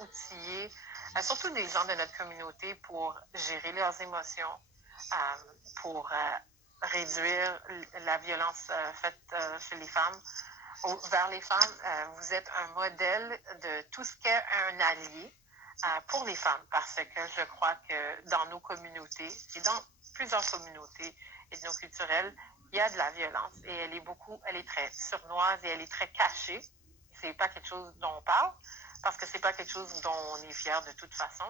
outiller, surtout des gens de notre communauté, pour gérer leurs émotions, pour réduire la violence faite chez les femmes, vers les femmes. Vous êtes un modèle de tout ce qu'est un allié pour les femmes, parce que je crois que dans nos communautés et dans plusieurs communautés ethnoculturelles, il y a de la violence et elle est très sournoise et elle est très cachée. C'est pas quelque chose dont on parle parce que c'est pas quelque chose dont on est fier de toute façon.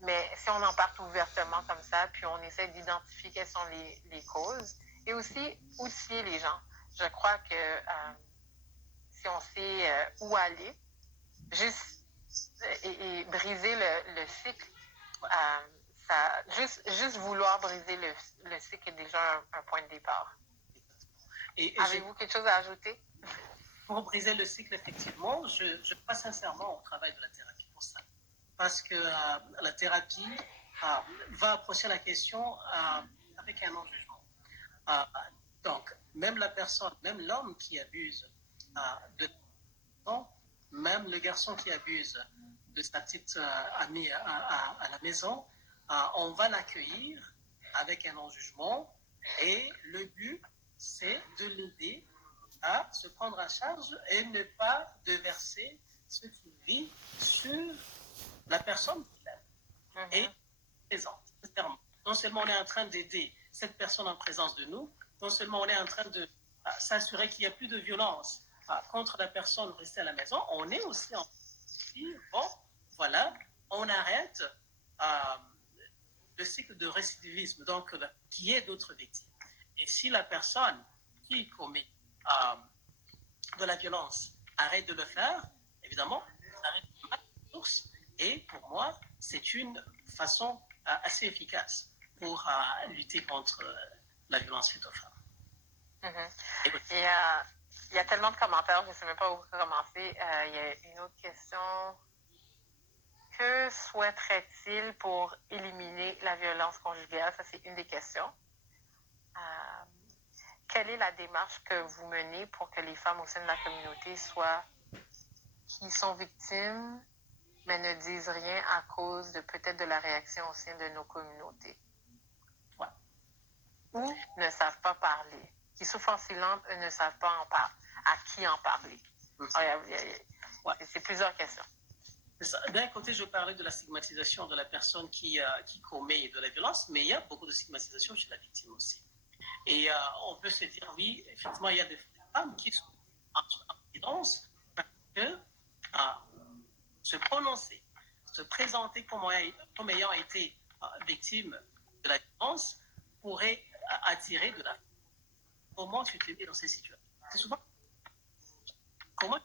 Mais si on en parle ouvertement comme ça, puis on essaie d'identifier quelles sont les causes et aussi outiller les gens. Je crois que si on sait où aller, juste et briser le cycle, juste vouloir briser le cycle est déjà un point de départ. Avez-vous quelque chose à ajouter? Pour briser le cycle, effectivement, je crois sincèrement au travail de la thérapie pour ça. Parce que la thérapie va approcher la question avec un non-jugement. Donc, même la personne, même l'homme qui abuse de même le garçon qui abuse de sa petite amie à la maison, on va l'accueillir avec un non-jugement et le but, c'est de l'aider à se prendre en charge et ne pas déverser ce qu'il vit sur la personne qu'il aime et présente. Non seulement on est en train d'aider cette personne en présence de nous, non seulement on est en train de s'assurer qu'il n'y a plus de violence contre la personne restée à la maison, on est aussi en train de dire, bon, voilà, on arrête le cycle de récidivisme, donc qui est d'autres victimes. Et si la personne qui commet de la violence arrête de le faire, évidemment, arrête de la source. Et pour moi, c'est une façon assez efficace pour lutter contre la violence faite aux femmes. Il y a tellement de commentaires, je ne sais même pas où commencer. Il y a une autre question. Que souhaiterait-il pour éliminer la violence conjugale? Ça, c'est une des questions. Quelle est la démarche que vous menez pour que les femmes au sein de la communauté qui sont victimes, mais ne disent rien à cause de peut-être de la réaction au sein de nos communautés? Ouais. Ou ne savent pas parler, qui souffrent en silence et ne savent pas à qui en parler. C'est plusieurs questions. D'un côté, je parlais de la stigmatisation de la personne qui commet de la violence, mais il y a beaucoup de stigmatisation chez la victime aussi. Et on peut se dire, oui, effectivement, il y a des femmes qui sont en silence parce que se prononcer, se présenter comme ayant été victime de la violence pourrait attirer de la... Comment tu t'es mis dans ces situations? C'est souvent comment tu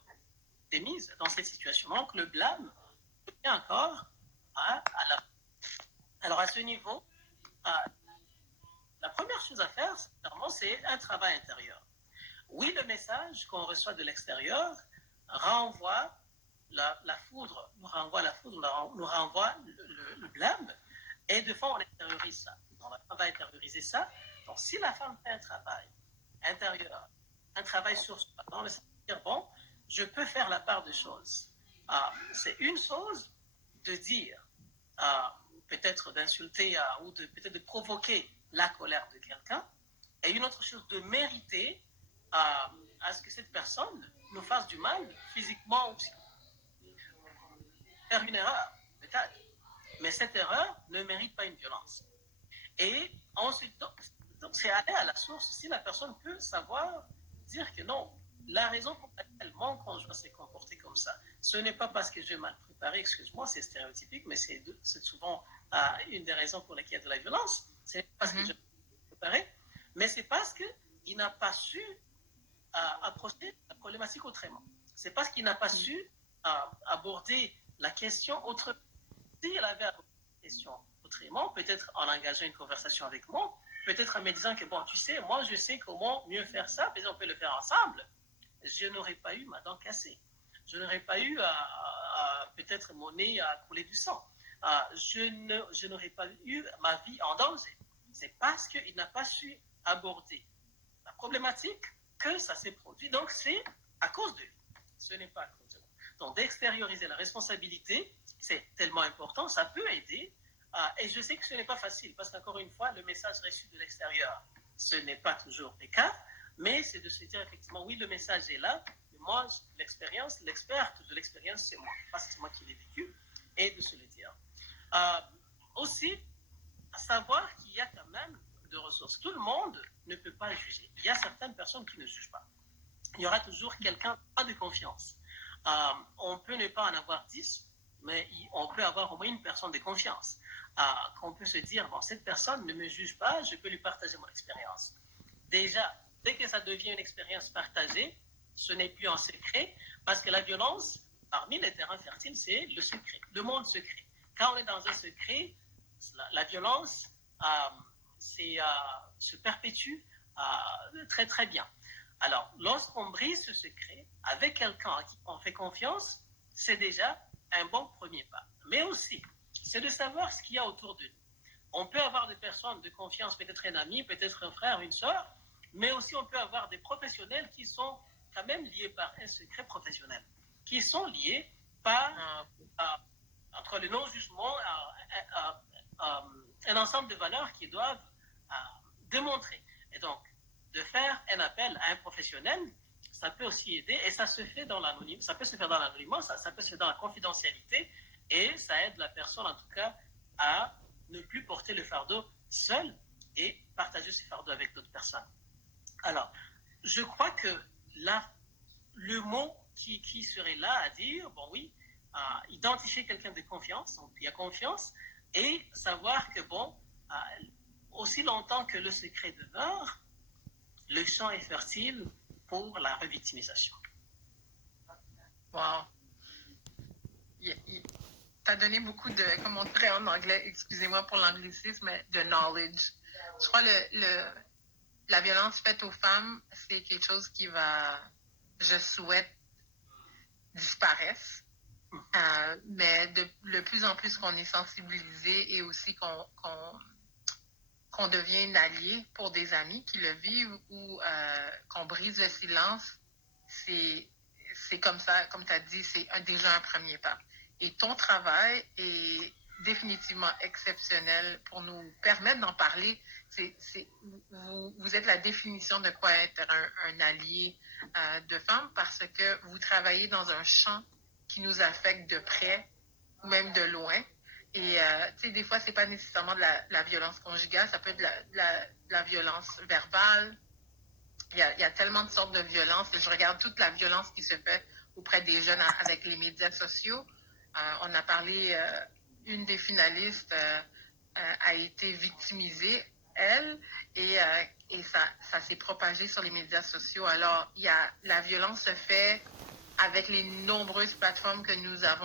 t'es mise dans cette situation. Donc le blâme est encore à la... Alors à ce niveau, la première chose à faire, c'est un travail intérieur. Oui, le message qu'on reçoit de l'extérieur renvoie la foudre, nous renvoie le blâme, et de fois on intériorise ça. On va intérioriser ça. Donc si la femme fait un travail intérieur, un travail sur soi, dans le sens de dire, bon, je peux faire la part des choses. C'est une chose de dire, peut-être d'insulter ou peut-être de provoquer la colère de quelqu'un, et une autre chose de mériter à ce que cette personne nous fasse du mal physiquement ou psychologiquement. Faire une erreur, peut-être, mais cette erreur ne mérite pas une violence. Et ensuite, donc c'est aller à la source. Si la personne peut savoir dire que non, la raison pour laquelle mon conjoint s'est comporté comme ça, ce n'est pas parce que j'ai mal préparé, excuse-moi, c'est stéréotypique, mais c'est souvent une des raisons pour lesquelles il y a de la violence. C'est parce que j'ai mal préparé, mais c'est parce qu'il n'a pas su approcher la problématique autrement. C'est parce qu'il n'a pas su aborder la question autrement. S'il avait abordé la question autrement, peut-être en engageant une conversation avec moi, peut-être en me disant que, bon, tu sais, moi, je sais comment mieux faire ça, mais on peut le faire ensemble, je n'aurais pas eu ma dent cassée. Je n'aurais pas eu peut-être mon nez à couler du sang. Je n'aurais pas eu ma vie en danger. C'est parce qu'il n'a pas su aborder la problématique que ça s'est produit. Donc, c'est à cause de lui. Ce n'est pas à cause de moi. Donc, d'extérioriser la responsabilité, c'est tellement important, ça peut aider. Et je sais que ce n'est pas facile, parce qu'encore une fois, le message reçu de l'extérieur, ce n'est pas toujours le cas, mais c'est de se dire effectivement, oui, le message est là, mais moi, l'expérience, l'experte de l'expérience, c'est moi, parce que c'est moi qui l'ai vécu, et de se le dire. Aussi, à savoir qu'il y a quand même de ressources. Tout le monde ne peut pas juger. Il y a certaines personnes qui ne jugent pas. Il y aura toujours quelqu'un pas de confiance. On peut ne pas en avoir 10, mais on peut avoir au moins une personne de confiance. Qu'on peut se dire, bon, cette personne ne me juge pas, je peux lui partager mon expérience. Déjà, dès que ça devient une expérience partagée, ce n'est plus un secret, parce que la violence, parmi les terrains fertiles, c'est le secret, le monde secret. Quand on est dans un secret, la violence se perpétue très très bien. Alors, lorsqu'on brise ce secret avec quelqu'un à qui on fait confiance, c'est déjà un bon premier pas. Mais aussi, c'est de savoir ce qu'il y a autour de nous. On peut avoir des personnes de confiance, peut-être un ami, peut-être un frère, une soeur, mais aussi on peut avoir des professionnels qui sont quand même liés par un secret professionnel, qui sont liés par entre le non-jugement, un ensemble de valeurs qui doivent démontrer. Et donc, de faire un appel à un professionnel, ça peut aussi aider, et ça se fait dans l'anonymat, ça peut se faire dans l'anonymat, ça peut se faire dans la confidentialité, et ça aide la personne en tout cas à ne plus porter le fardeau seul et partager ce fardeau avec d'autres personnes. Alors, je crois que là, le mot qui serait là à dire, bon oui, identifier quelqu'un de confiance, donc il y a confiance, et savoir que bon, aussi longtemps que le secret demeure, le champ est fertile pour la revictimisation. Wow. T'as donné beaucoup de, comme on dirait en anglais, excusez-moi pour l'anglicisme, de knowledge. Je crois la violence faite aux femmes, c'est quelque chose qui va, je souhaite, disparaisse. Mais de plus en plus qu'on est sensibilisé et aussi qu'on devient un allié pour des amis qui le vivent ou qu'on brise le silence, c'est comme ça, comme tu as dit, c'est déjà un premier pas. Et ton travail est définitivement exceptionnel pour nous permettre d'en parler. Vous êtes la définition de quoi être un allié de femmes parce que vous travaillez dans un champ qui nous affecte de près ou même de loin. Et tu sais, des fois, c'est pas nécessairement de la violence conjugale, ça peut être de la violence verbale. Il y a tellement de sortes de violences. Je regarde toute la violence qui se fait auprès des jeunes avec les médias sociaux. On a parlé, une des finalistes a été victimisée, elle, et ça s'est propagé sur les médias sociaux. Alors, la violence se fait avec les nombreuses plateformes que nous avons